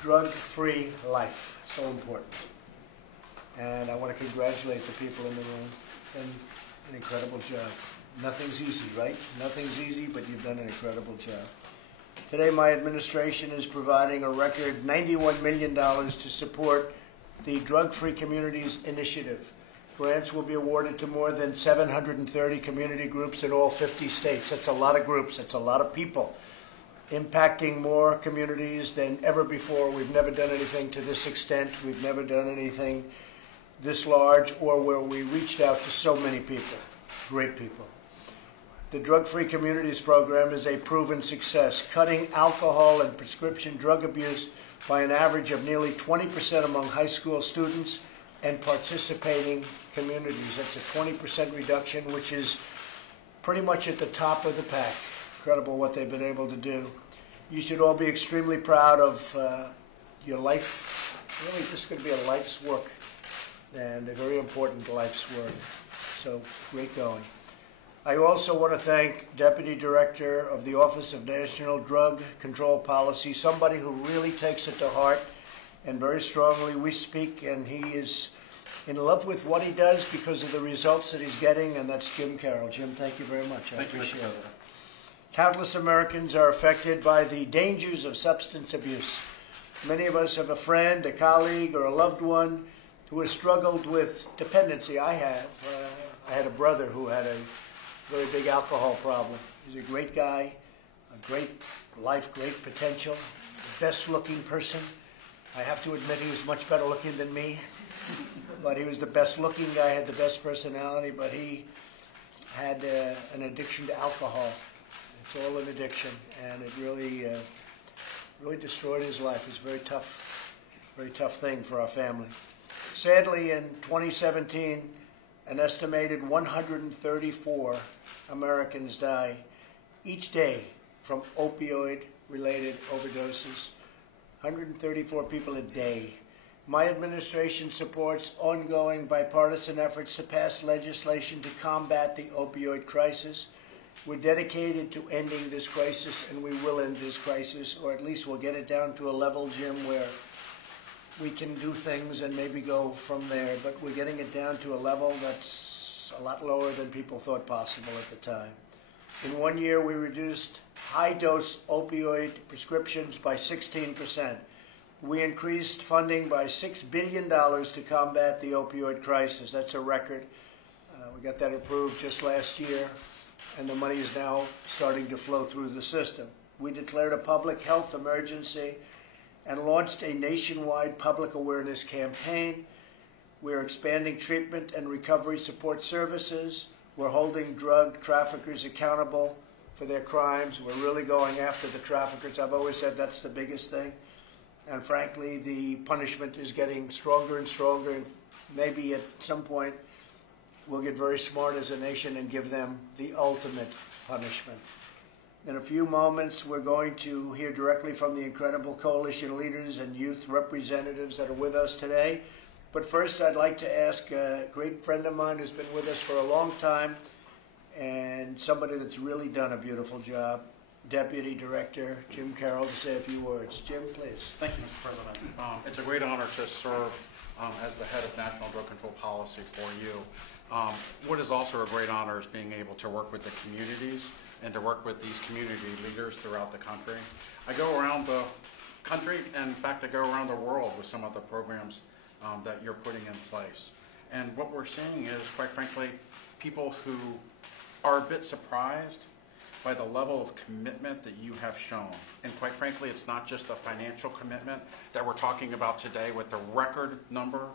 drug-free life. So important. And I want to congratulate the people in the room. And an incredible job. Nothing's easy, right? Nothing's easy, but you've done an incredible job. Today, my administration is providing a record $91 million to support the Drug-Free Communities Initiative. Grants will be awarded to more than 730 community groups in all 50 states. That's a lot of groups. That's a lot of people, impacting more communities than ever before. We've never done anything to this extent. We've never done anything this large or where we reached out to so many people, great people. The Drug-Free Communities Program is a proven success, cutting alcohol and prescription drug abuse by an average of nearly 20% among high school students and participating communities. That's a 20% reduction, which is pretty much at the top of the pack. Incredible what they've been able to do. You should all be extremely proud of your life. Really, this is going to be a life's work, and a very important life's work. So, great going. I also want to thank Deputy Director of the Office of National Drug Control Policy, somebody who really takes it to heart and very strongly. We speak, and he is in love with what he does because of the results that he's getting, and that's Jim Carroll. Jim, thank you very much. I appreciate it. Countless Americans are affected by the dangers of substance abuse. Many of us have a friend, a colleague, or a loved one who has struggled with dependency. I have. I had a brother who had a very big alcohol problem. He's a great guy, a great life, great potential, the best-looking person. I have to admit he was much better looking than me, but he was the best-looking guy, had the best personality, but he had an addiction to alcohol. It's all an addiction, and it really destroyed his life. It's a very tough thing for our family. Sadly, in 2017, an estimated 134 Americans die each day from opioid-related overdoses. 134 people a day. My administration supports ongoing bipartisan efforts to pass legislation to combat the opioid crisis. We're dedicated to ending this crisis, and we will end this crisis, or at least we'll get it down to a level, Jim, where we can do things and maybe go from there, but we're getting it down to a level that's a lot lower than people thought possible at the time. In 1 year, we reduced high-dose opioid prescriptions by 16%. We increased funding by $6 billion to combat the opioid crisis. That's a record. We got that approved just last year, and the money is now starting to flow through the system. We declared a public health emergency and launched a nationwide public awareness campaign. We're expanding treatment and recovery support services. We're holding drug traffickers accountable for their crimes. We're really going after the traffickers. I've always said that's the biggest thing. And frankly, the punishment is getting stronger and stronger. And maybe at some point, we'll get very smart as a nation and give them the ultimate punishment. In a few moments, we're going to hear directly from the incredible coalition leaders and youth representatives that are with us today. But first, I'd like to ask a great friend of mine who's been with us for a long time and somebody that's really done a beautiful job, Deputy Director Jim Carroll, to say a few words. Jim, please. Thank you, Mr. President. It's a great honor to serve as the head of National Drug Control Policy for you. What is also a great honor is being able to work with the communities and to work with these community leaders throughout the country. I go around the country, and in fact, I go around the world with some of the programs that you're putting in place. And what we're seeing is, quite frankly, people who are a bit surprised by the level of commitment that you have shown. And quite frankly, it's not just a financial commitment that we're talking about today with the record number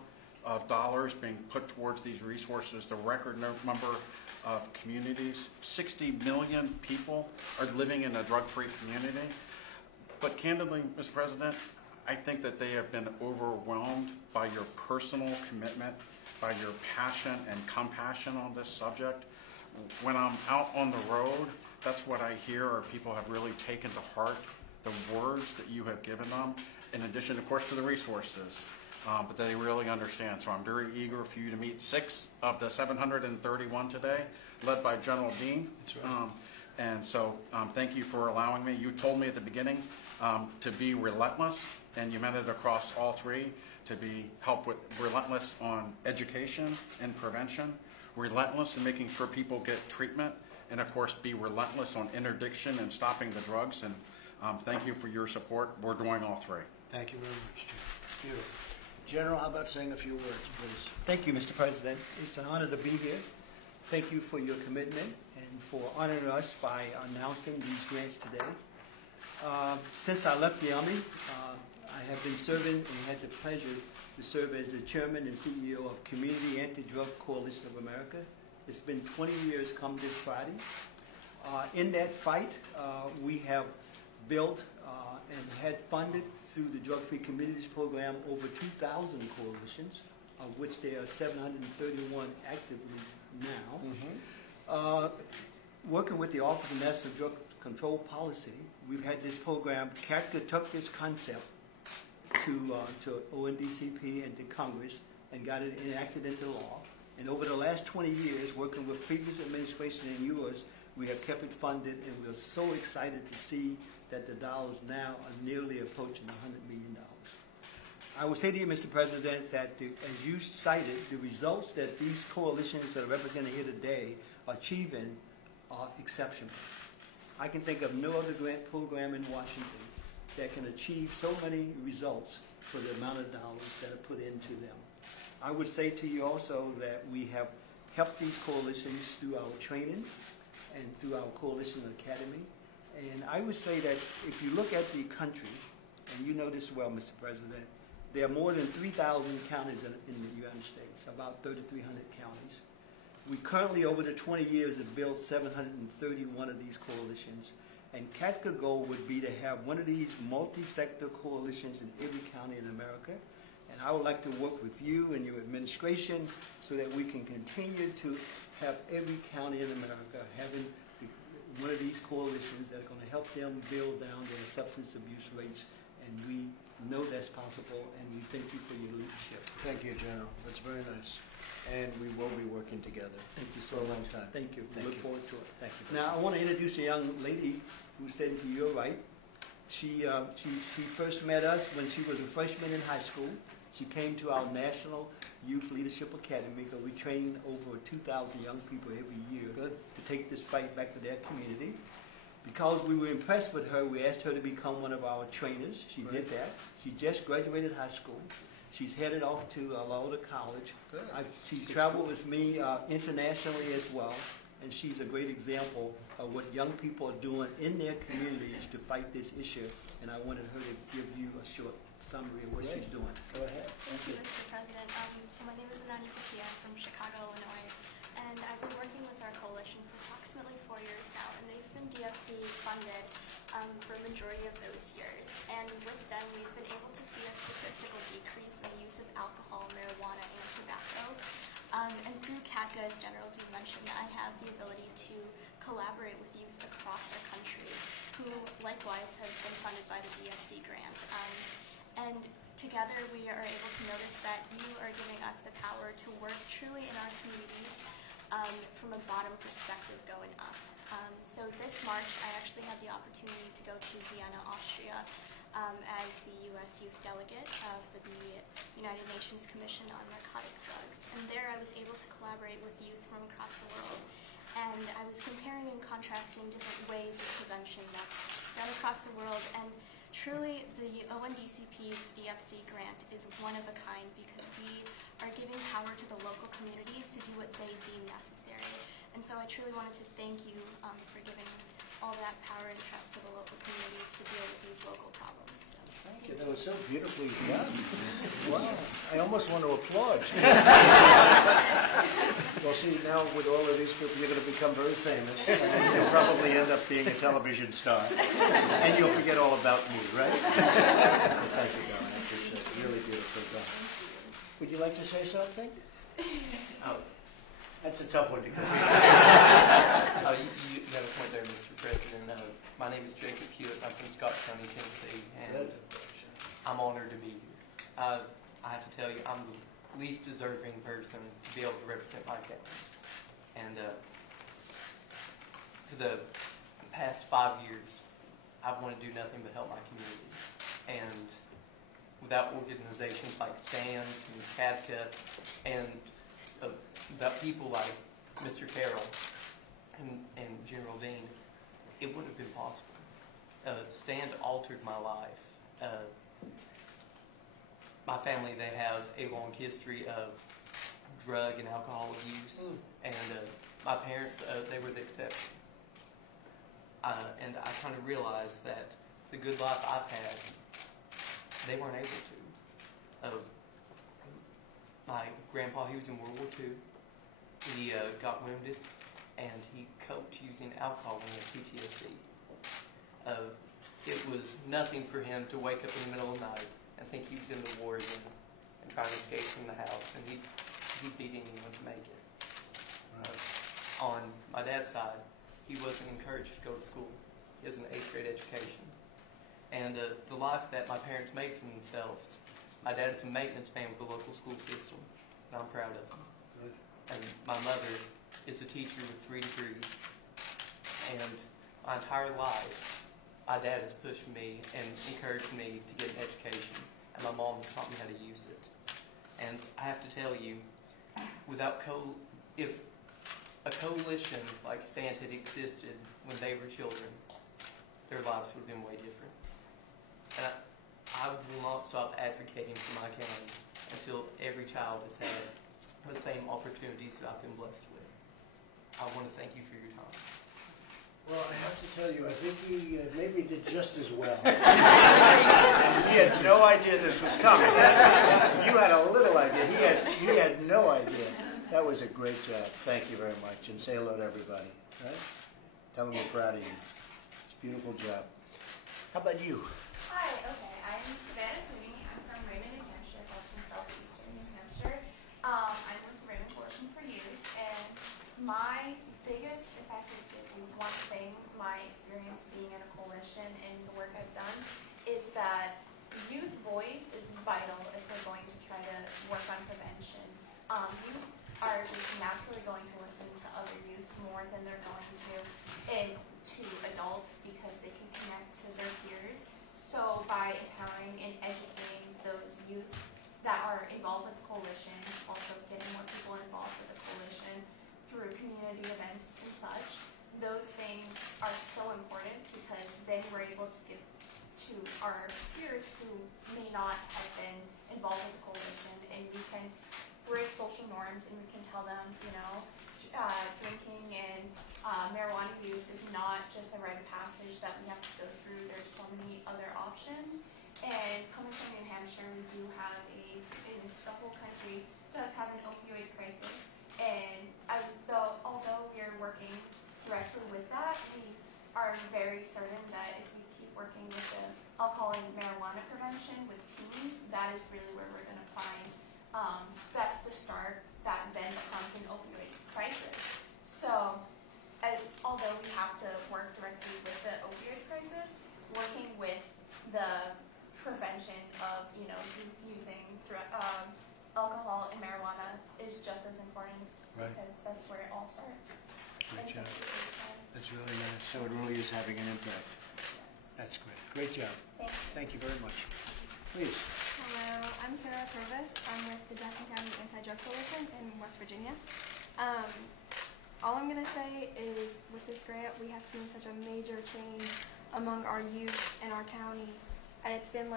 of dollars being put towards these resources, the record number of communities. 60 million people are living in a drug-free community. But candidly, Mr. President, I think that they have been overwhelmed by your personal commitment, by your passion and compassion on this subject. When I'm out on the road, that's what I hear, are people have really taken to heart the words that you have given them, in addition, of course, to the resources. But they really understand. So I'm very eager for you to meet 6 of the 731 today, led by General Dean. That's right. And so thank you for allowing me. You told me at the beginning to be relentless, and you meant it across all three, to be help with relentless on education and prevention, relentless in making sure people get treatment, and of course be relentless on interdiction and stopping the drugs. And thank you for your support. We're doing all three. Thank you very much, Jim. Beautiful. General, how about saying a few words, please? Thank you, Mr. President. It's an honor to be here. Thank you for your commitment and for honoring us by announcing these grants today. Since I left the Army, I have been serving and had the pleasure to serve as the chairman and CEO of Community Anti-Drug Coalition of America. It's been 20 years come this Friday. In that fight, we have built and had funded through the Drug-Free Communities Program over 2,000 coalitions, of which there are 731 actively now. Working with the Office of National Drug Control Policy, we've had this program. CATCA took this concept to ONDCP and to Congress and got it enacted into law. And over the last 20 years, working with previous administration and yours, we have kept it funded, and we're so excited to see that the dollars now are nearly approaching $100 million. I will say to you, Mr. President, that as you cited, the results that these coalitions that are represented here today are achieving are exceptional. I can think of no other grant program in Washington that can achieve so many results for the amount of dollars that are put into them. I would say to you also that we have helped these coalitions through our training and through our coalition academy. And I would say that if you look at the country, and you know this well, Mr. President, there are more than 3,000 counties in the United States, about 3,300 counties. We currently, over the 20 years, have built 731 of these coalitions. And CATCA goal would be to have one of these multi-sector coalitions in every county in America. And I would like to work with you and your administration so that we can continue to have every county in America having one of these coalitions that are going to help them build down their substance abuse rates. And we know that's possible, and we thank you for your leadership. Thank you, General. That's very nice. And we will be working together. Thank you so for a much. long time. Thank you. We look forward to it. Thank you. Now, I want to introduce a young lady who's sitting to your right. She first met us when she was a freshman in high school. She came to our National Youth Leadership Academy because we train over 2,000 young people every year to take this fight back to their community. Because we were impressed with her, we asked her to become one of our trainers. She did that. She just graduated high school. She's headed off to Loyola College. She's traveled with me internationally as well, and she's a great example of what young people are doing in their communities to fight this issue. And I wanted her to give you a short summary of what she's doing. Go ahead. Thank you, Mr. President. So my name is Anani Patia from Chicago, Illinois, and I've been working with our coalition for approximately 4 years now, and they've been DFC funded for a majority of those years. And with them, we've been able to see a statistical decrease in the use of alcohol, marijuana, and tobacco. And through CATCA, as General Dean mentioned, I have the ability to collaborate with youth across our country who likewise have been funded by the DFC grant. And together we are able to notice that you are giving us the power to work truly in our communities from a bottom perspective going up. So this March I actually had the opportunity to go to Vienna, Austria as the U.S. Youth Delegate for the United Nations Commission on Narcotic Drugs. And there I was able to collaborate with youth from across the world. And I was comparing and contrasting different ways of prevention that's done across the world. And truly, the ONDCP's DFC grant is one of a kind because we are giving power to the local communities to do what they deem necessary. And so I truly wanted to thank you for giving all that power and trust to the local communities to deal with these local problems. So, thank you. That was so beautifully done. Wow. I almost want to applaud. Well, see, now with all of these people, you're going to become very famous, and then you'll probably end up being a television star. And you'll forget all about me, right? Thank you, Don. I appreciate it. Really beautifully done. Would you like to say something? Oh, that's a tough one to compete. You have a point there, Mr. President. My name is Jacob Hewitt. I'm from Scott County, Tennessee, and I'm honored to be here. I have to tell you, I'm the least deserving person to be able to represent my county. And for the past 5 years, I've wanted to do nothing but help my community. And without organizations like STAND and CADCA and without people like Mr. Carroll and General Dean, it wouldn't have been possible. STAND altered my life. My family, they have a long history of drug and alcohol abuse, and my parents, they were the exception. And I kind of realized that the good life I've had, they weren't able to. My grandpa, he was in World War II. He got wounded, and he coped using alcohol when he had PTSD. It was nothing for him to wake up in the middle of the night and think he was in the war zone and try to escape from the house, and he'd beat anyone to make it. On my dad's side, he wasn't encouraged to go to school. He has an 8th grade education. And the life that my parents made for themselves, my dad is a maintenance man with the local school system, and I'm proud of him. And my mother is a teacher with 3 degrees. And my entire life, my dad has pushed me and encouraged me to get an education, and my mom has taught me how to use it. And I have to tell you, if a coalition like STAND had existed when they were children, their lives would have been way different. And I will not stop advocating for my county until every child has had the same opportunities that I've been blessed with. I want to thank you for your time. Well, I have to tell you, I think he maybe did just as well. He had no idea this was coming. You had a little idea. He had no idea. That was a great job. Thank you very much. And say hello to everybody. Right? Tell them we're proud of you. It's a beautiful job. How about you? Hi, okay. I'm Savannah Cooney. I'm from Raymond, New Hampshire. That's in southeastern New Hampshire. I'm with Raymond Coalition for Youth, and my biggest, if I could give you one thing, my experience being in a coalition and the work I've done, is that youth voice is vital if we're going to try to work on prevention. Youth are just naturally going to listen to other youth more than they're going to adults because they can connect to their peers. So by empowering and educating those youth that are involved with the coalition, also getting more people involved with the coalition through community events and such, those things are so important because then we're able to give to our peers who may not have been involved with the coalition, and we can break social norms and we can tell them, drinking and marijuana use is not just a rite of passage that we have to go through. There's so many other options. And coming from New Hampshire, we do have the whole country does have an opioid crisis. And although we are working directly with that, we are very certain that if we keep working with the alcohol and marijuana prevention with teens, that is really where we're going to find that's the start that then becomes an opioid crisis. So although we have to work directly with the opioid crisis, working with the prevention of using alcohol and marijuana is just as important, right? Because that's where it all starts. Great job. That's really nice. So it really is having an impact. Yes. That's great. Great job. Thank you. Thank you very much. Please. Hello, I'm Sarah Purvis. I'm with the Jackson County Anti-Drug Coalition in West Virginia. All I'm going to say is with this grant, we have seen such a major change among our youth in our county. And it's been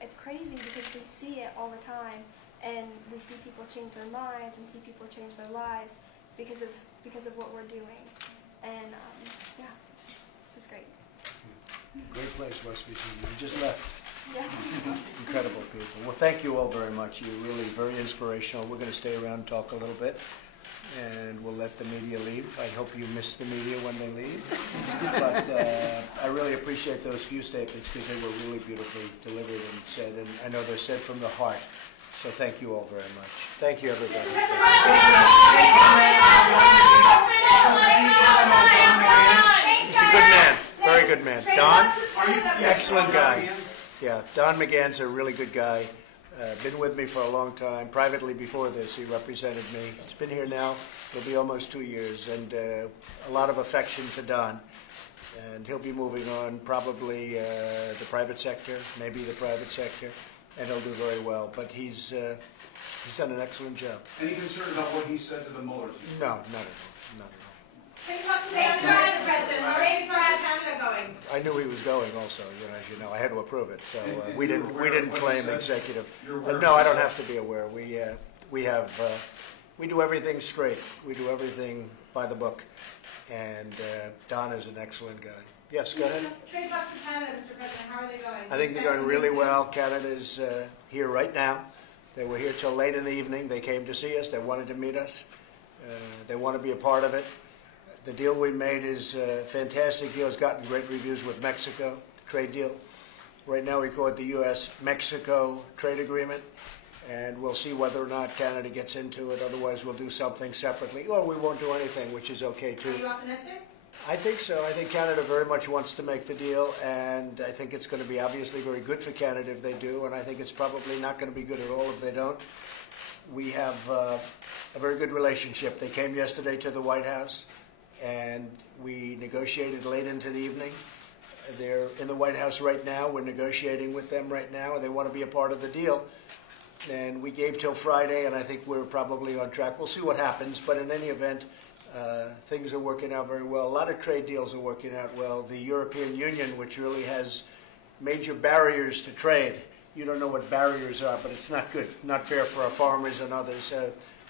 it's crazy because we see it all the time, and we see people change their minds and see people change their lives because of what we're doing. And yeah, it's just great. Great place, West Virginia. You just left. Yeah. Incredible people. Well, thank you all very much. You're really very inspirational. We're going to stay around and talk a little bit, and we'll let the media leave. I hope you miss the media when they leave. But I really appreciate those few statements because they were really beautifully delivered and said, and I know they're said from the heart. So thank you all very much. Thank you, everybody. He's a good man. Very good man. Don? Excellent guy. Yeah, Don McGann's a really good guy. Been with me for a long time. Privately before this, he represented me. He's been here now. It'll be almost 2 years, and a lot of affection for Don. and he'll be moving on probably the private sector, maybe the private sector, and he'll do very well. But he's done an excellent job. Any concern about what he said to the Muellers? No, not at all. Not at all. Can you talk to Canada, President? How is Canada going? I knew he was going also, as you know. I had to approve it. So And we you're didn't aware of what he claim said? executive. You're aware of No, what I he don't said? have to be aware. We do everything straight. We do everything by the book. And Don is an excellent guy. Yes, go ahead. Trade talks with Canada, Mr. President. How are they going? I think they're going really well. Canada's here right now. They were here till late in the evening. They came to see us. They wanted to meet us. They want to be a part of it. The deal we made is a fantastic deal. It's gotten great reviews with Mexico, the trade deal. Right now we call it the U.S.-Mexico trade agreement, and we'll see whether or not Canada gets into it. Otherwise, we'll do something separately, or we won't do anything, which is okay too. Are you optimistic? I think so. I think Canada very much wants to make the deal, and I think it's going to be obviously very good for Canada if they do, and I think it's probably not going to be good at all if they don't. We have a very good relationship. They came yesterday to the White House, and we negotiated late into the evening. They're in the White House right now. We're negotiating with them right now, and they want to be a part of the deal. And we gave till Friday, and I think we're probably on track. We'll see what happens, but in any event, things are working out very well. A lot of trade deals are working out well. The European Union, which really has major barriers to trade. You don't know what barriers are, but it's not good, not fair for our farmers and others.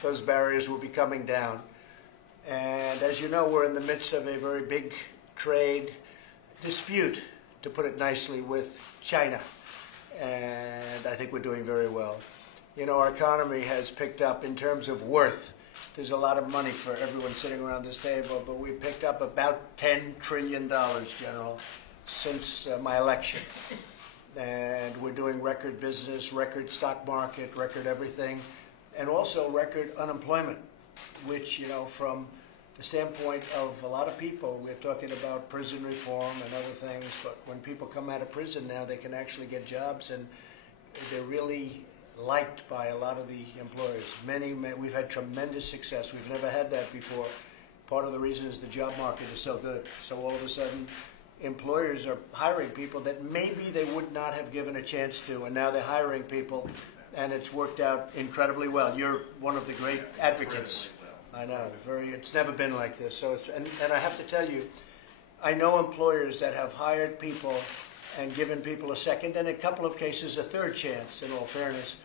Those barriers will be coming down. And as you know, we're in the midst of a very big trade dispute, to put it nicely, with China. And I think we're doing very well. Our economy has picked up in terms of worth. There's a lot of money for everyone sitting around this table, but we've picked up about $10 trillion, General, since my election. And we're doing record business, record stock market, record everything, and also record unemployment, which, from the standpoint of a lot of people, we're talking about prison reform and other things, but when people come out of prison now, they can actually get jobs, and they're really liked by a lot of the employers. We've had tremendous success. We've never had that before. Part of the reason is the job market is so good. So all of a sudden, employers are hiring people that maybe they would not have given a chance to, and now they're hiring people, and it's worked out incredibly well. You're one of the great advocates. I know, it's never been like this. So and I have to tell you, I know employers that have hired people and given people a second, and in a couple of cases, a third chance, in all fairness,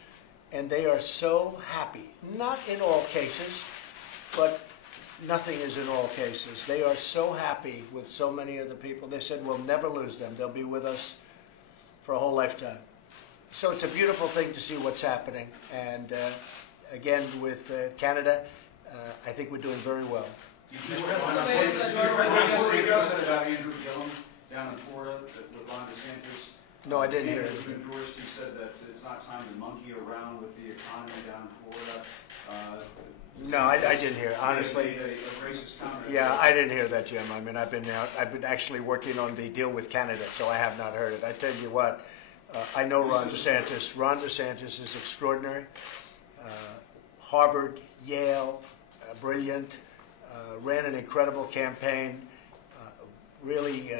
and they are so happy. Not in all cases, but nothing is in all cases. They are so happy with so many of the people. They said, we'll never lose them. They'll be with us for a whole lifetime. So it's a beautiful thing to see what's happening. And again, with Canada, I think we're doing very well. You said about Andrew Gillum down in Florida with Ron DeSantis. No, I didn't hear it. Andrew endorsed, he said that it's not time to monkey around with the economy down in Florida. No, I didn't hear it, honestly. Made a racist comment. Yeah, I didn't hear that, Jim. I mean, I've been actually working on the deal with Canada, so I have not heard it. I tell you what, I know Ron DeSantis. Ron DeSantis is extraordinary. Harvard, Yale, brilliant. Ran an incredible campaign. Really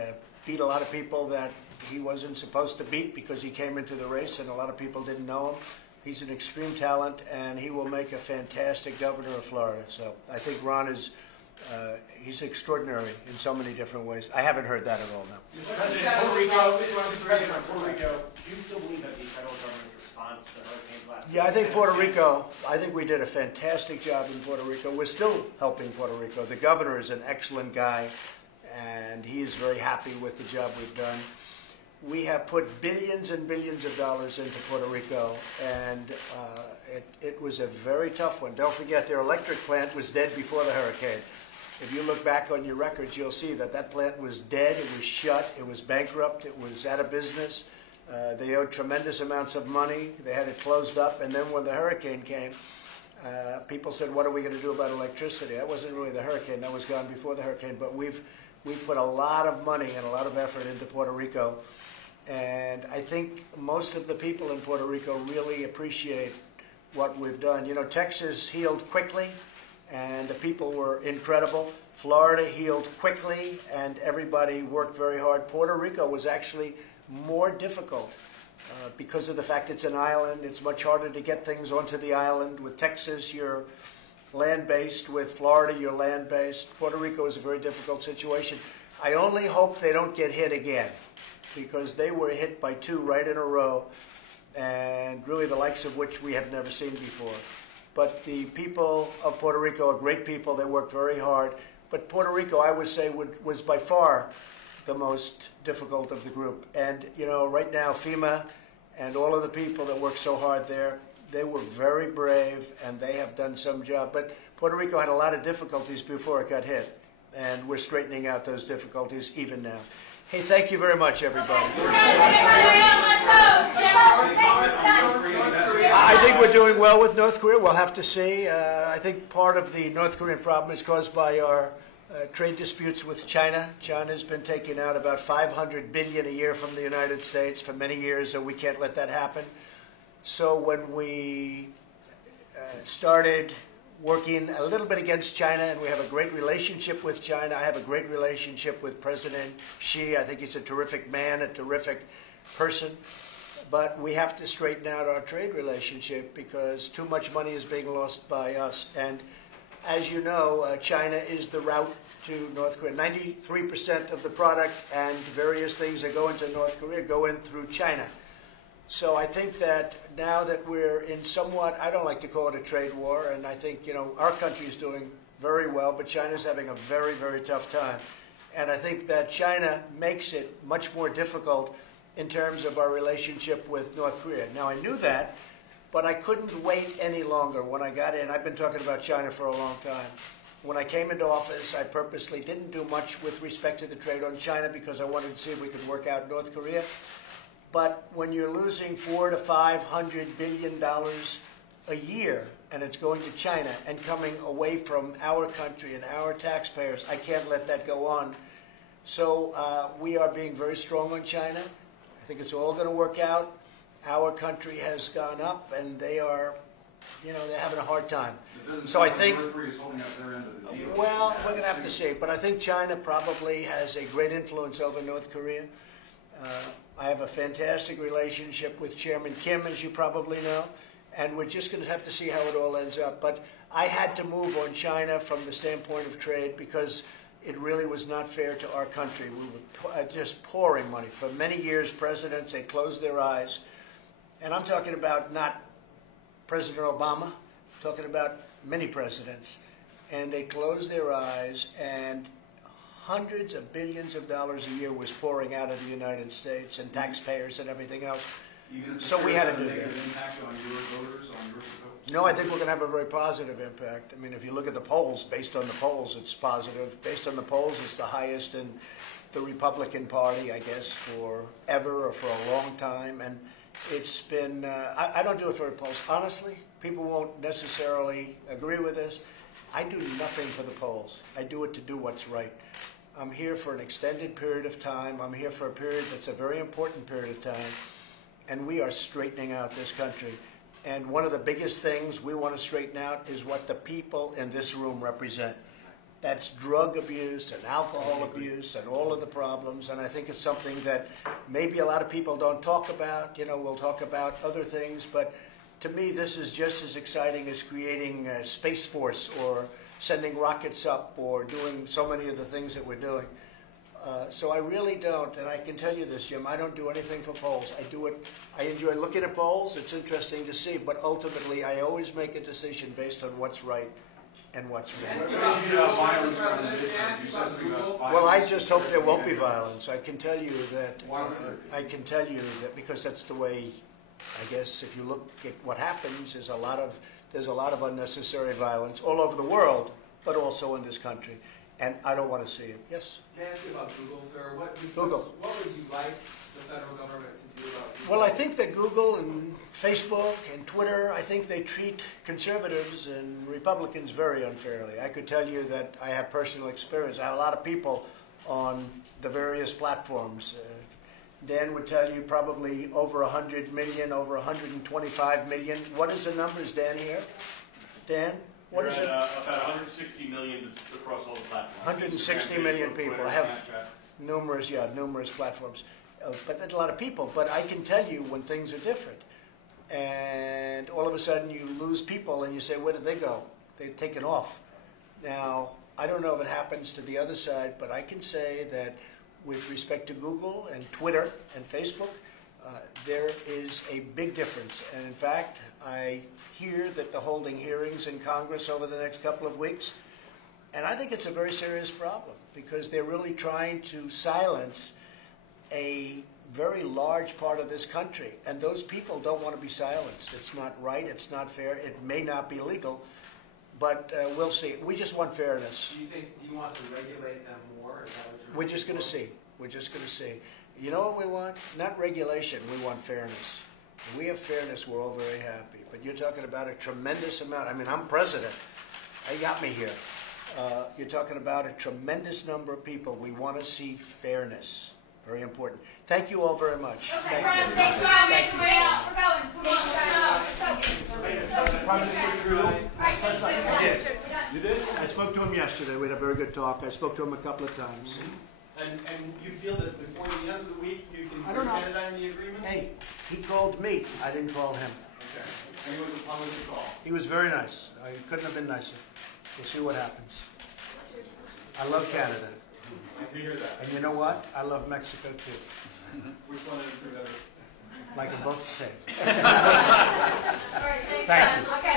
beat a lot of people that he wasn't supposed to beat because he came into the race and a lot of people didn't know him. He's an extreme talent, and he will make a fantastic governor of Florida. So I think Ron is, he's extraordinary in so many different ways. I haven't heard that at all, no. President, Puerto Rico, do you still believe that the federal government's response to the hurricanes last Yeah, I think Puerto Rico, I think we did a fantastic job in Puerto Rico. We're still helping Puerto Rico. The governor is an excellent guy, and he is very happy with the job we've done. We have put billions and billions of dollars into Puerto Rico, and it was a very tough one. Don't forget, their electric plant was dead before the hurricane. If you look back on your records, you'll see that that plant was dead, it was shut, it was bankrupt, it was out of business. They owed tremendous amounts of money. They had it closed up, and then when the hurricane came, people said, what are we going to do about electricity? That wasn't really the hurricane. That was gone before the hurricane, but we've put a lot of money and a lot of effort into Puerto Rico. And I think most of the people in Puerto Rico really appreciate what we've done. You know, Texas healed quickly, and the people were incredible. Florida healed quickly, and everybody worked very hard. Puerto Rico was actually more difficult because of the fact it's an island. It's much harder to get things onto the island. With Texas, you're land-based. With Florida, you're land-based. Puerto Rico is a very difficult situation. I only hope they don't get hit again, because they were hit by 2 right in a row, and really the likes of which we have never seen before. But the people of Puerto Rico are great people. They worked very hard. But Puerto Rico, I would say, was by far the most difficult of the group. And, you know, right now, FEMA and all of the people that work so hard there, they were very brave, and they have done some job. But Puerto Rico had a lot of difficulties before it got hit, and we're straightening out those difficulties even now. Hey, thank you very much, everybody. I think we're doing well with North Korea. We'll have to see. I think part of the North Korean problem is caused by our trade disputes with China. China's been taking out about $500 billion a year from the United States for many years, and we can't let that happen. So when we started working a little bit against China, and we have a great relationship with China. I have a great relationship with President Xi. I think he's a terrific man, a terrific person. But we have to straighten out our trade relationship because too much money is being lost by us. And as you know, China is the route to North Korea. 93% of the product and various things that go into North Korea go in through China. So I think that now that we're in somewhat, I don't like to call it a trade war, and I think, you know, our country is doing very well, but China's having a very, very tough time. And I think that China makes it much more difficult in terms of our relationship with North Korea. Now, I knew that, but I couldn't wait any longer when I got in. I've been talking about China for a long time. When I came into office, I purposely didn't do much with respect to the trade on China because I wanted to see if we could work out North Korea. But when you're losing $400 to $500 billion a year, and it's going to China and coming away from our country and our taxpayers, I can't let that go on. So we are being very strong on China. I think it's all going to work out. Our country has gone up, and they are, you know, they're having a hard time. So I think, North Korea is holding up their end of the deal. well, we're going to have to see. But I think China probably has a great influence over North Korea. I have a fantastic relationship with Chairman Kim, as you probably know, and we're just going to have to see how it all ends up. But I had to move on China from the standpoint of trade because it really was not fair to our country. We were just pouring money. For many years, presidents, they closed their eyes. And I'm talking about not President Obama, I'm talking about many presidents. And they closed their eyes, and hundreds of billions of dollars a year was pouring out of the United States and taxpayers and everything else. So we had to do that. Impact on your voters, on your votes? No, I think we're going to have a very positive impact. I mean, if you look at the polls, based on the polls, it's positive. Based on the polls, it's the highest in the Republican Party, I guess, forever or for a long time. And it's been, I don't do it for the polls. Honestly, people won't necessarily agree with this. I do nothing for the polls. I do it to do what's right. I'm here for an extended period of time. I'm here for a period that's a very important period of time. And we are straightening out this country. And one of the biggest things we want to straighten out is what the people in this room represent. That's drug abuse and alcohol abuse and all of the problems. And I think it's something that maybe a lot of people don't talk about. You know, we'll talk about other things. But to me, this is just as exciting as creating a Space Force or sending rockets up or doing so many of the things that we're doing. So I really don't, and I can tell you this, Jim, I don't do anything for polls. I do it, I enjoy looking at polls, it's interesting to see, but ultimately I always make a decision based on what's right and what's wrong. Well, I just hope there won't be violence. I can tell you that, because that's the way, I guess, if you look at what happens, there's a lot of unnecessary violence all over the world, but also in this country. And I don't want to see it. Yes? Can I ask you about Google, sir? What would you like the federal government to do about Google? Well, I think that Google and Facebook and Twitter, I think they treat conservatives and Republicans very unfairly. I could tell you that I have personal experience. I have a lot of people on the various platforms. Dan would tell you probably over 100 million, over 125 million. What is the numbers, Dan, here? Dan? What You're is at, it? about 160 million across all the platforms. 160 Instagram, million Facebook, people. Twitter, I have Snapchat. numerous platforms. But that's a lot of people. But I can tell you when things are different. And all of a sudden you lose people and you say, where did they go? They've taken off. Now, I don't know if it happens to the other side, but I can say that with respect to Google and Twitter and Facebook, there is a big difference. And in fact, I hear that they're holding hearings in Congress over the next couple of weeks. And I think it's a very serious problem because they're really trying to silence a very large part of this country. And those people don't want to be silenced. It's not right. It's not fair. It may not be legal. But we'll see. We just want fairness. Do you want to regulate them more? Is that what you're We're just going to see. We're just going to see. You know what we want? Not regulation. We want fairness. If we have fairness, we're all very happy. But you're talking about a tremendous amount. I mean, I'm president. They got me here. You're talking about a tremendous number of people. We want to see fairness. Very important. Thank you all very much. Okay, Thank Brian, you. thanks for all making way out. We're going. Come on, I did. You did? I spoke to him yesterday. We had a very good talk. I spoke to him a couple of times. And you feel that before the end of the week, you can I don't know. get it on the agreement? Hey, he called me. I didn't call him. Okay. And he was upon the call. He was very nice. I couldn't have been nicer. We'll see what happens. I love Canada. I can hear that. And you know what? I love Mexico too. Which one is better? Like them both the same. All right, thanks, Thank Brian. Okay.